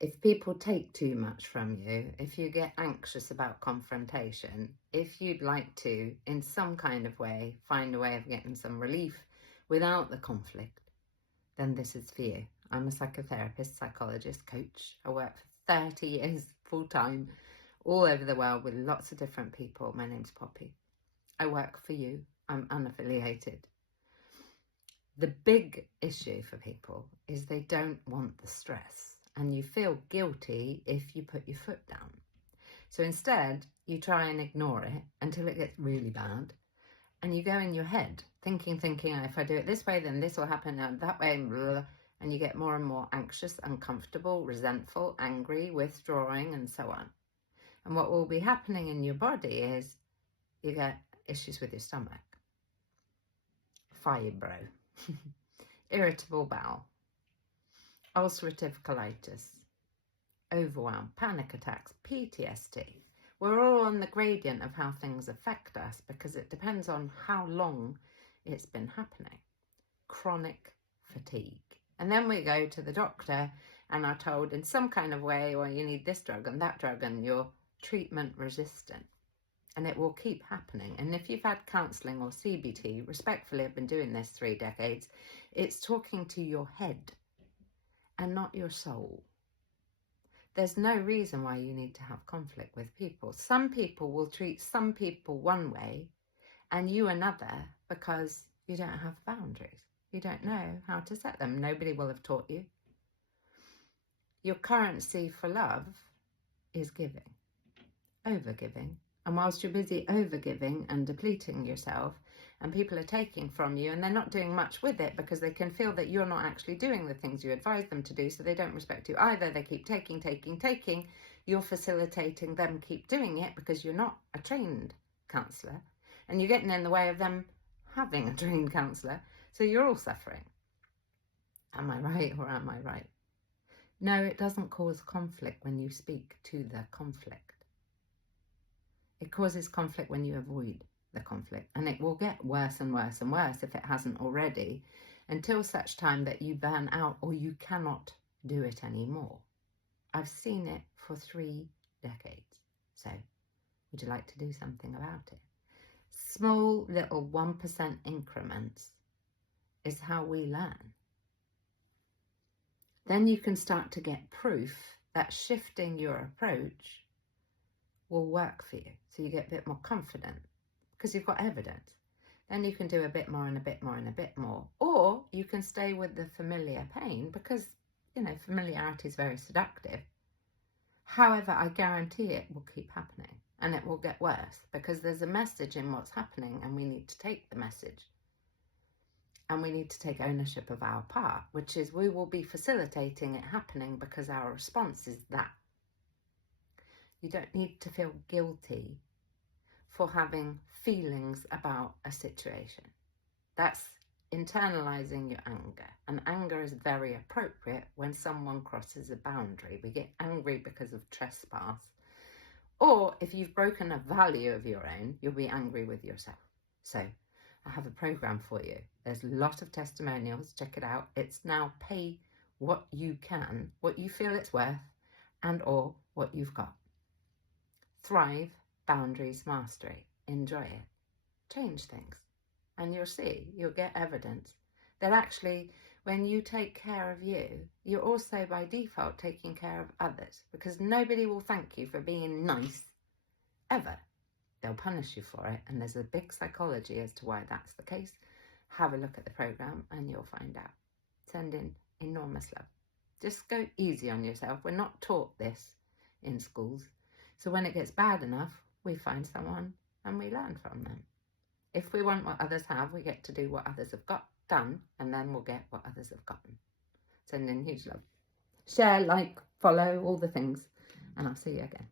if people take too much from you, if you get anxious about confrontation, if you'd like to, in some kind of way, find a way of getting some relief without the conflict, then this is for you. I'm a psychotherapist, psychologist, coach. I work for 30 years full-time all over the world with lots of different people. My name's Poppy. I work for you. I'm unaffiliated. The big issue for people is they don't want the stress, and you feel guilty if you put your foot down. So instead, you try and ignore it until it gets really bad, and you go in your head thinking, oh, if I do it this way, then this will happen, and that way, blah, and you get more and more anxious, uncomfortable, resentful, angry, withdrawing, and so on. And what will be happening in your body is you get issues with your stomach, fibro, irritable bowel, ulcerative colitis, overwhelm, panic attacks, PTSD. We're all on the gradient of how things affect us because it depends on how long it's been happening. Chronic fatigue. And then we go to the doctor and are told in some kind of way, well, you need this drug and that drug and you're treatment resistant. And it will keep happening. And if you've had counselling or CBT, respectfully, I've been doing this 3 decades, it's talking to your head and not your soul. There's no reason why you need to have conflict with people. Some people will treat some people one way and you another because you don't have boundaries. You don't know how to set them. Nobody will have taught you. Your currency for love is giving, overgiving. And whilst you're busy overgiving and depleting yourself, and people are taking from you, and they're not doing much with it because they can feel that you're not actually doing the things you advise them to do, so they don't respect you either. They keep taking. You're facilitating them keep doing it because you're not a trained counsellor, and you're getting in the way of them having a trained counsellor, so you're all suffering. Am I right or am I right? No, it doesn't cause conflict when you speak to the conflict. It causes conflict when you avoid the conflict, and it will get worse and worse and worse if it hasn't already, until such time that you burn out or you cannot do it anymore. I've seen it for 3 decades. So, would you like to do something about it? Small little 1% increments is how we learn. Then you can start to get proof that shifting your approach will work for you. So you get a bit more confident because you've got evidence. Then you can do a bit more and a bit more and a bit more. Or you can stay with the familiar pain because, you know, familiarity is very seductive. However, I guarantee it will keep happening and it will get worse because there's a message in what's happening and we need to take the message. And we need to take ownership of our part, which is we will be facilitating it happening because our response is that. You don't need to feel guilty for having feelings about a situation. That's internalizing your anger. And anger is very appropriate when someone crosses a boundary. We get angry because of trespass. Or if you've broken a value of your own, you'll be angry with yourself. So I have a program for you. There's a lot of testimonials. Check it out. It's now pay what you can, what you feel it's worth, and or what you've got. Thrive, boundaries, mastery. Enjoy it. Change things. And you'll see, you'll get evidence that actually when you take care of you, you're also by default taking care of others because nobody will thank you for being nice ever. They'll punish you for it. And there's a big psychology as to why that's the case. Have a look at the program and you'll find out. Send in enormous love. Just go easy on yourself. We're not taught this in schools. So when it gets bad enough, we find someone and we learn from them. If we want what others have, we get to do what others have got done, and then we'll get what others have gotten. Send in huge love. Share, like, follow, all the things, and I'll see you again.